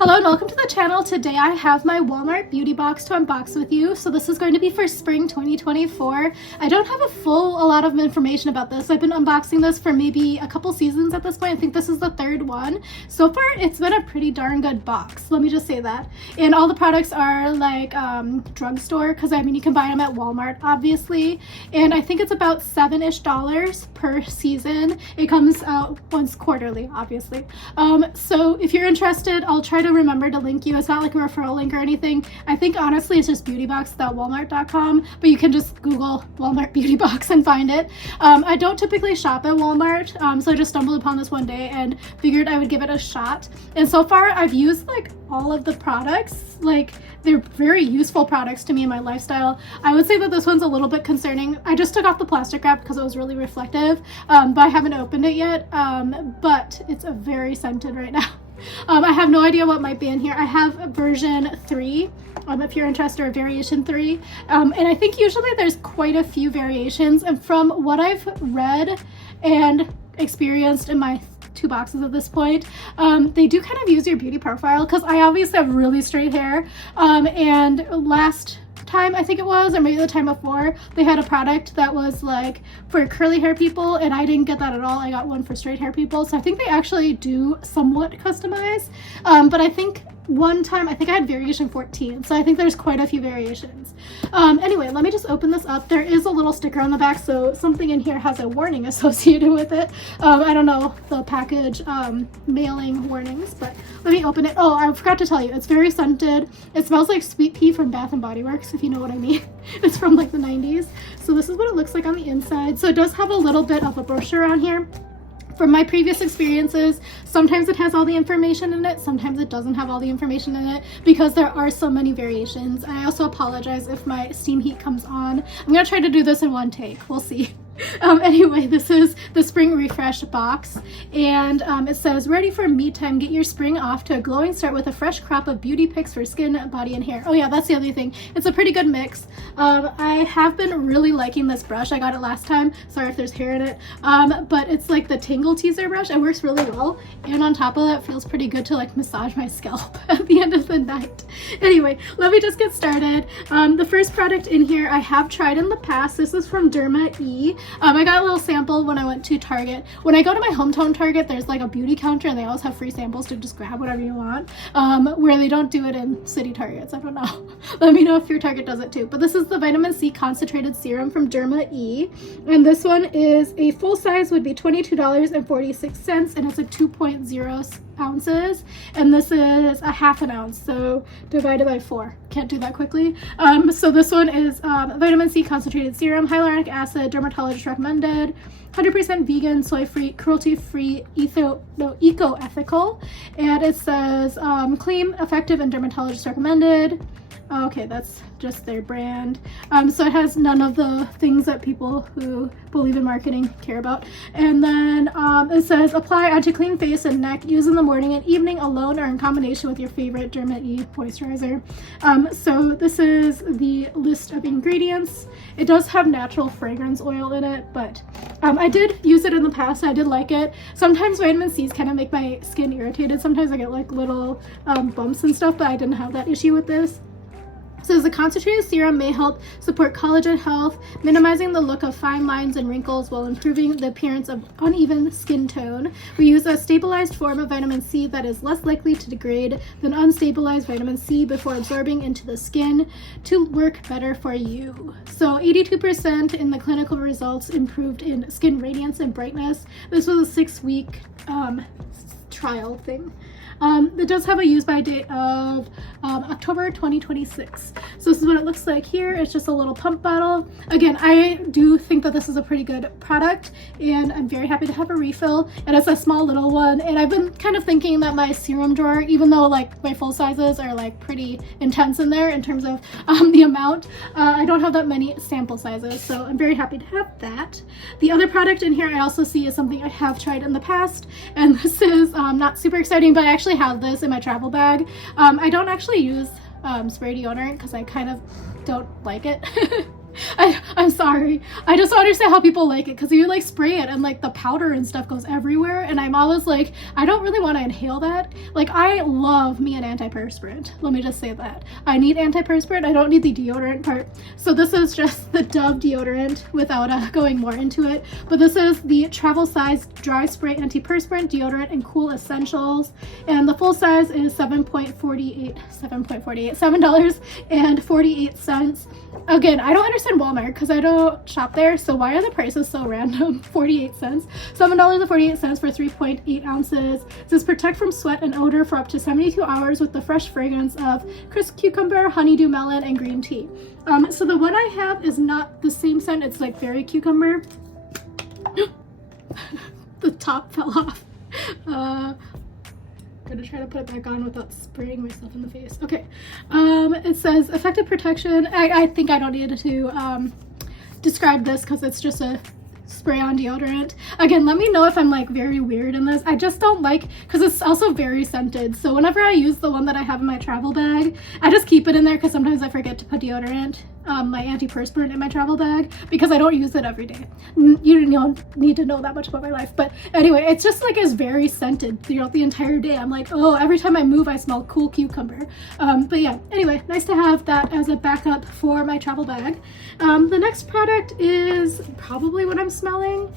Hello and welcome to the channel. Today I have my Walmart beauty box to unbox with you. So this is going to be for spring 2024. I don't have a lot of information about this. I've been unboxing this for maybe a couple seasons at this point. I think this is the third one. So far it's been a pretty darn good box. Let me just say that. And all the products are like drugstore, because I mean you can buy them at Walmart obviously. And I think it's about $7-ish per season. It comes out once quarterly obviously. So if you're interested, I'll try to remember to link you. It's not like a referral link or anything. I think honestly it's just beautybox.walmart.com, but you can just Google Walmart beauty box and find it. I don't typically shop at Walmart, so I just stumbled upon this one day and figured I would give it a shot. And so far I've used like all of the products. Like they're very useful products to me in my lifestyle. I would say that this one's a little bit concerning. I just took off the plastic wrap because it was really reflective, but I haven't opened it yet. But it's a very scented right now. I have no idea what might be in here. I have version 3, if you're interested, or variation 3. And I think usually there's quite a few variations. And from what I've read and experienced in my 2 boxes at this point, they do kind of use your beauty profile, because I obviously have really straight hair. And last time I think it was, or maybe the time before, they had a product that was like for curly hair people, and I didn't get that at all. I got one for straight hair people, so I think they actually do somewhat customize. But I think one time I think I had variation 14, so I think there's quite a few variations. Anyway, let me just open this up. There is a little sticker on the back, so something in here has a warning associated with it. I don't know the package mailing warnings, but let me open it. Oh, I forgot to tell you, it's very scented. It smells like sweet pea from Bath and Body Works, if you know what I mean. It's from like the 90s. So this is what it looks like on the inside. So it does have a little bit of a brochure on here. From my previous experiences, sometimes it has all the information in it, sometimes it doesn't have all the information in it, because there are so many variations. And I also apologize if my steam heat comes on. I'm gonna try to do this in one take, we'll see. Anyway, this is the spring refresh box, and it says, ready for me time, get your spring off to a glowing start with a fresh crop of beauty picks for skin, body, and hair. Oh yeah, that's the other thing. It's a pretty good mix. I have been really liking this brush. I got it last time. Sorry if there's hair in it. But it's like the Tingle Teaser brush. It works really well. And on top of that, it feels pretty good to like massage my scalp at the end of the night. Anyway, let me just get started. The first product in here I have tried in the past. This is from Derma E. I got a little sample when I went to Target. When I go to my hometown Target, there's like a beauty counter, and they always have free samples to just grab whatever you want, where they don't do it in city Targets. I don't know. Let me know if your Target does it too. But this is the vitamin C concentrated serum from Derma E, and this one is a full size, would be $22.46, and it's a 2.0 ounces, and this is a half an ounce, so divided by 4. Can't do that quickly. So this one is vitamin C concentrated serum, hyaluronic acid, dermatologist recommended, 100% vegan, soy-free, cruelty-free, eco-ethical, and it says clean, effective, and dermatologist recommended. Okay, that's just their brand. So it has none of the things that people who believe in marketing care about. And then it says apply onto clean face and neck, use in the morning and evening alone or in combination with your favorite Derma E moisturizer. So this is the list of ingredients. It does have natural fragrance oil in it, but I did use it in the past. I did like it. Sometimes vitamin C's kind of make my skin irritated. Sometimes I get like little bumps and stuff, but I didn't have that issue with this. So the concentrated serum may help support collagen health, minimizing the look of fine lines and wrinkles while improving the appearance of uneven skin tone. We use a stabilized form of vitamin C that is less likely to degrade than unstabilized vitamin C before absorbing into the skin to work better for you. So 82% in the clinical results improved in skin radiance and brightness. This was a 6-week trial thing. It does have a use by date of October 2026. So this is what it looks like here. It's just a little pump bottle. Again, I do think that this is a pretty good product, and I'm very happy to have a refill, and it's a small little one. And I've been kind of thinking that my serum drawer, even though like my full sizes are like pretty intense in there in terms of the amount, I don't have that many sample sizes, so I'm very happy to have that. The other product in here I also see is something I have tried in the past, and this is not super exciting, but I actually have this in my travel bag. I don't actually use spray deodorant because I kind of don't like it. I'm sorry. I just don't understand how people like it, because you like spray it and like the powder and stuff goes everywhere, and I'm always like, I don't really want to inhale that. Like, I love me an antiperspirant. Let me just say that. I need antiperspirant. I don't need the deodorant part. So this is just the Dove deodorant without going more into it. But this is the travel size dry spray antiperspirant deodorant and cool essentials. And the full size is $7.48. Again, I don't understand Walmart because I don't shop there, so why are the prices so random? 48 cents. $7.48 for 3.8 ounces. It says protect from sweat and odor for up to 72 hours with the fresh fragrance of crisp cucumber, honeydew melon, and green tea. So the one I have is not the same scent. It's like very cucumber. The top fell off. Gonna try to put it back on without spraying myself in the face. Okay. It says effective protection. I think I don't need to describe this because it's just a spray on deodorant. Again, let me know if I'm like very weird in this. I just don't like, because it's also very scented, so whenever I use the one that I have in my travel bag, I just keep it in there because sometimes I forget to put deodorant, my antiperspirant, in my travel bag because I don't use it every day. You don't need to know that much about my life, but anyway, it's just like is very scented throughout the entire day. I'm like, oh, every time I move I smell cool cucumber. But yeah, anyway, nice to have that as a backup for my travel bag. The next product is probably what I'm smelling.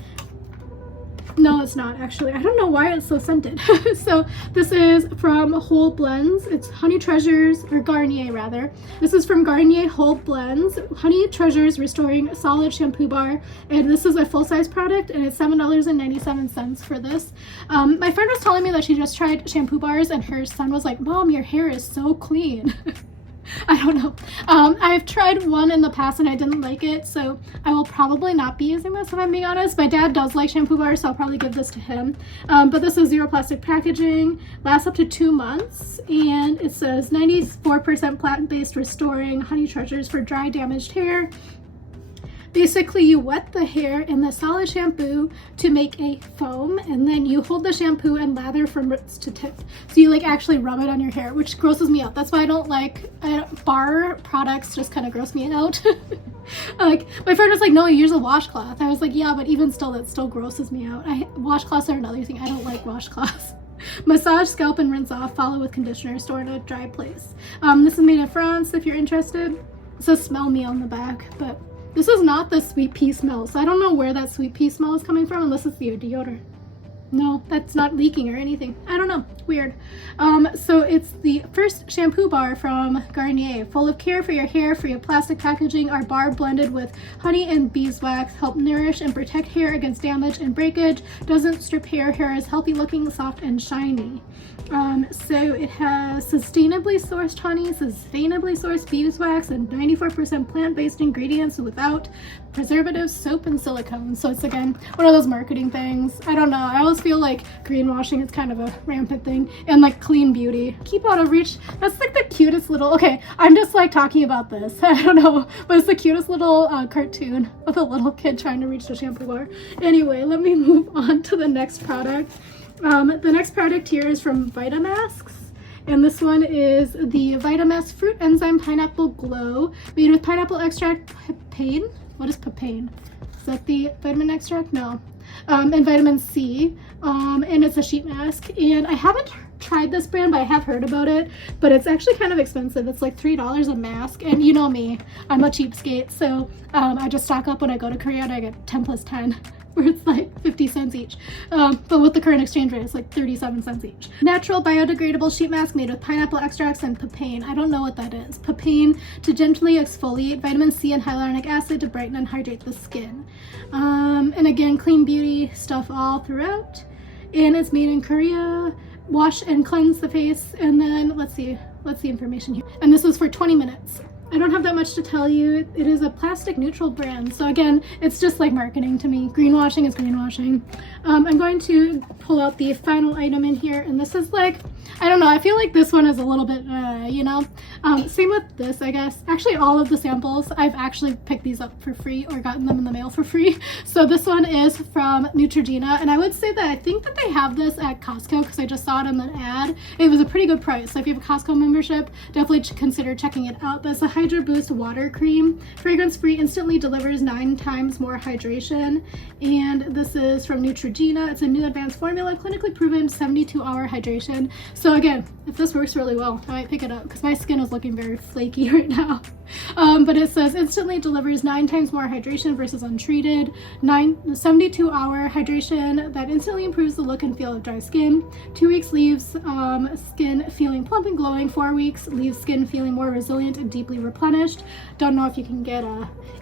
No, it's not actually. I don't know why it's so scented. So this is from Whole Blends. It's Honey Treasures, or Garnier rather. This is from Garnier Whole Blends. Honey Treasures Restoring Solid Shampoo Bar. And this is a full-size product, and it's $7.97 for this. My friend was telling me that she just tried shampoo bars, and her son was like, Mom, your hair is so clean. I don't know. I've tried one in the past and I didn't like it, so I will probably not be using this if I'm being honest. My dad does like shampoo bars, so I'll probably give this to him. But this is zero plastic packaging, lasts up to 2 months, and it says 94% plant-based restoring honey treasures for dry, damaged hair. Basically, you wet the hair in the solid shampoo to make a foam, and then you hold the shampoo and lather from roots to tip. So you like actually rub it on your hair, which grosses me out. That's why I don't like bar products. Just kind of gross me out. Like my friend was like, no, you use a washcloth. I was like, yeah, but even still, that still grosses me out. Washcloths are another thing. I don't like washcloths. Massage, scalp, and rinse off. Follow with conditioner. Store in a dry place. This is made in France. If you're interested, it says "smell me" on the back, but this is not the sweet pea smell, so I don't know where that sweet pea smell is coming from unless it's the deodorant. No, that's not leaking or anything. I don't know. Weird. So it's the first shampoo bar from Garnier. Full of care for your hair, free of plastic packaging. Our bar blended with honey and beeswax help nourish and protect hair against damage and breakage. Doesn't strip hair. Hair is healthy looking, soft, and shiny. So it has sustainably sourced honey, sustainably sourced beeswax, and 94% plant-based ingredients without preservatives, soap, and silicone. So it's again one of those marketing things. I don't know. I always feel like greenwashing is kind of a rampant thing, and like clean beauty. Keep out of reach. That's like the cutest little. Okay, I'm just like talking about this. I don't know, but it's the cutest little cartoon of a little kid trying to reach the shampoo bar. Anyway, let me move on to the next product. The next product here is from Vitamasks, and this one is the Vitamask Fruit Enzyme Pineapple Glow, made with pineapple extract, papain. What is papain? Is that the vitamin extract? No. And vitamin C, and it's a sheet mask, and I haven't tried this brand, but I have heard about it, but it's actually kind of expensive. It's like $3 a mask, and you know me, I'm a cheapskate, so I just stock up when I go to Korea, and I get 10 plus 10, where it's like 50 cents each, but with the current exchange rate, it's like 37 cents each. Natural biodegradable sheet mask made with pineapple extracts and papain. I don't know what that is. Papain to gently exfoliate, vitamin C and hyaluronic acid to brighten and hydrate the skin. And again, clean beauty stuff all throughout, and it's made in Korea. Wash and cleanse the face, and then let's see information here. And this was for 20 minutes. I don't have that much to tell you. It is a plastic neutral brand, so again, it's just like marketing to me. Greenwashing is greenwashing. I'm going to pull out the final item in here, and this is like, I don't know, I feel like this one is a little bit, you know, Same with this, I guess. Actually, all of the samples, I've actually picked these up for free or gotten them in the mail for free. So this one is from Neutrogena, and I would say that I think that they have this at Costco because I just saw it in an ad. It was a pretty good price. So if you have a Costco membership, definitely consider checking it out. But it's a Hydro Boost water cream. Fragrance-free, instantly delivers 9 times more hydration. And this is from Neutrogena. It's a new advanced formula, clinically proven 72-hour hydration. So again, if this works really well, I might pick it up because my skin is looking very flaky right now. But it says instantly delivers 9 times more hydration versus untreated. 72-hour hydration that instantly improves the look and feel of dry skin. 2 weeks leaves skin feeling plump and glowing. 4 weeks leaves skin feeling more resilient and deeply replenished. Don't know if you can get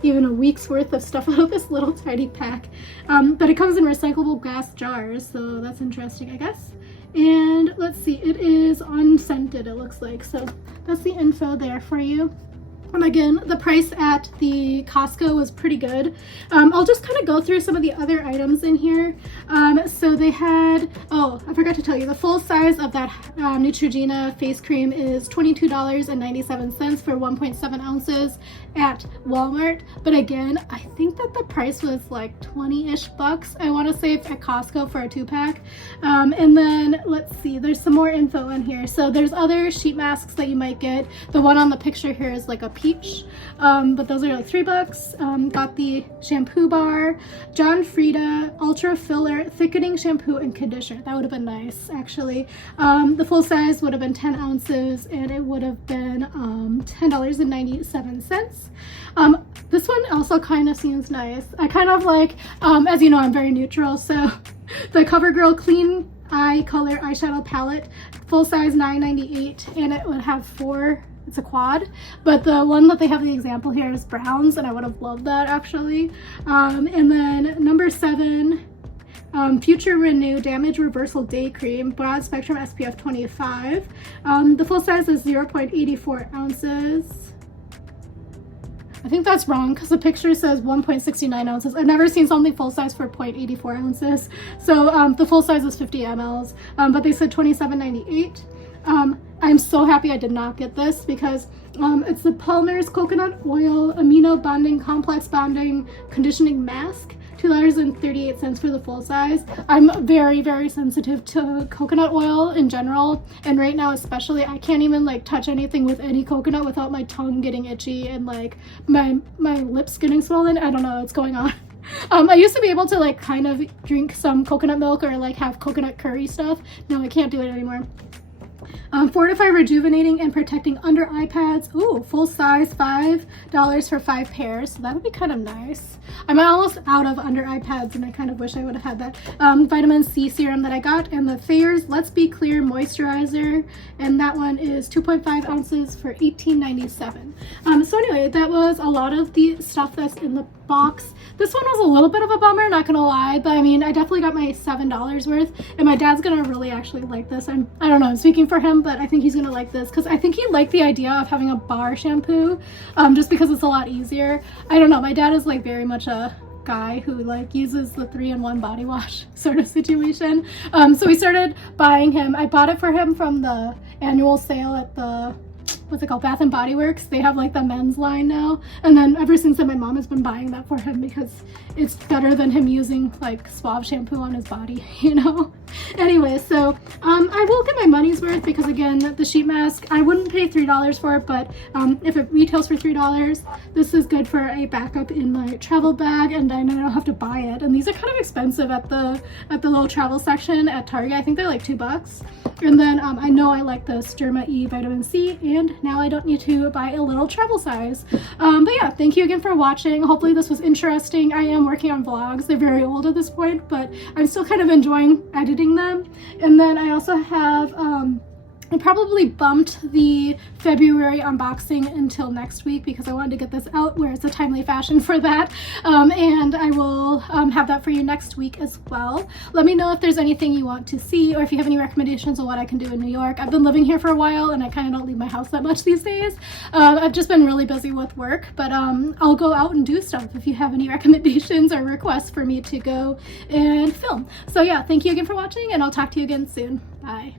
even a week's worth of stuff out of this little tiny pack. But it comes in recyclable glass jars, so that's interesting, I guess. And let's see, it is unscented, it looks like. So that's the info there for you. And again, the price at the Costco was pretty good. I'll just kind of go through some of the other items in here. So they had, oh, I forgot to tell you, the full size of that Neutrogena face cream is $22.97 for 1.7 ounces at Walmart. But again, I think that the price was like 20-ish bucks, I want to say, at Costco for a 2-pack. And then let's see, there's some more info in here. So there's other sheet masks that you might get. The one on the picture here is like a peach, but those are like $3. Got the shampoo bar, John Frieda Ultra Filler Thickening Shampoo and Conditioner. That would have been nice, actually. The full size would have been 10 ounces, and it would have been $10.97. This one also kind of seems nice. I kind of like, as you know, I'm very neutral, so the CoverGirl Clean Eye Color Eyeshadow Palette, full size $9.98, and it would have 4. It's a quad, but the one that they have the example here is browns, and I would have loved that, actually. And then number 7, Future Renew Damage Reversal Day Cream, broad spectrum SPF 25. The full size is 0.84 ounces. I think that's wrong because the picture says 1.69 ounces. I've never seen something full size for 0.84 ounces. So the full size is 50 mLs, but they said $27.98. I'm so happy I did not get this because it's the Palmer's Coconut Oil Amino Bonding Complex Bonding Conditioning Mask, $2.38 for the full size. I'm very, very sensitive to coconut oil in general, and right now especially, I can't even like touch anything with any coconut without my tongue getting itchy and like my lips getting swollen. I don't know what's going on. I used to be able to like kind of drink some coconut milk or like have coconut curry stuff. No, I can't do it anymore. Fortify Rejuvenating and Protecting Under Eye Pads. Ooh, full size, $5 for 5 pairs. So that would be kind of nice. I'm almost out of under eye pads, and I kind of wish I would have had that. Vitamin C serum that I got, and the Thayer's Let's Be Clear Moisturizer, and that one is 2.5 ounces for $18.97. So anyway, that was a lot of the stuff that's in the box. This one was a little bit of a bummer, not gonna lie, but I mean, I definitely got my $7 worth, and my dad's gonna really actually like this. I don't know, I'm speaking for him, but I think he's gonna like this because I think he liked the idea of having a bar shampoo, just because it's a lot easier. I don't know, my dad is like very much a guy who like uses the 3-in-1 body wash sort of situation. So we started buying him, I bought it for him from the annual sale at the, what's it called, Bath and Body Works. They have like the men's line now, and then ever since then my mom has been buying that for him because it's better than him using like Suave shampoo on his body, you know. Anyway, so I will get my money's worth because again, the sheet mask, I wouldn't pay $3 for it, but if it retails for $3, this is good for a backup in my travel bag, and I don't have to buy it. And these are kind of expensive at the little travel section at Target. I think they're like $2. And then I know I like the Sturma E Vitamin C, and now I don't need to buy a little travel size. But yeah, thank you again for watching. Hopefully this was interesting. I am working on vlogs. They're very old at this point, but I'm still kind of enjoying editing them. And then I also have I probably bumped the February unboxing until next week because I wanted to get this out where it's a timely fashion for that. And I will have that for you next week as well. Let me know if there's anything you want to see or if you have any recommendations on what I can do in New York. I've been living here for a while and I kind of don't leave my house that much these days. I've just been really busy with work, but I'll go out and do stuff if you have any recommendations or requests for me to go and film. So yeah, thank you again for watching, and I'll talk to you again soon. Bye.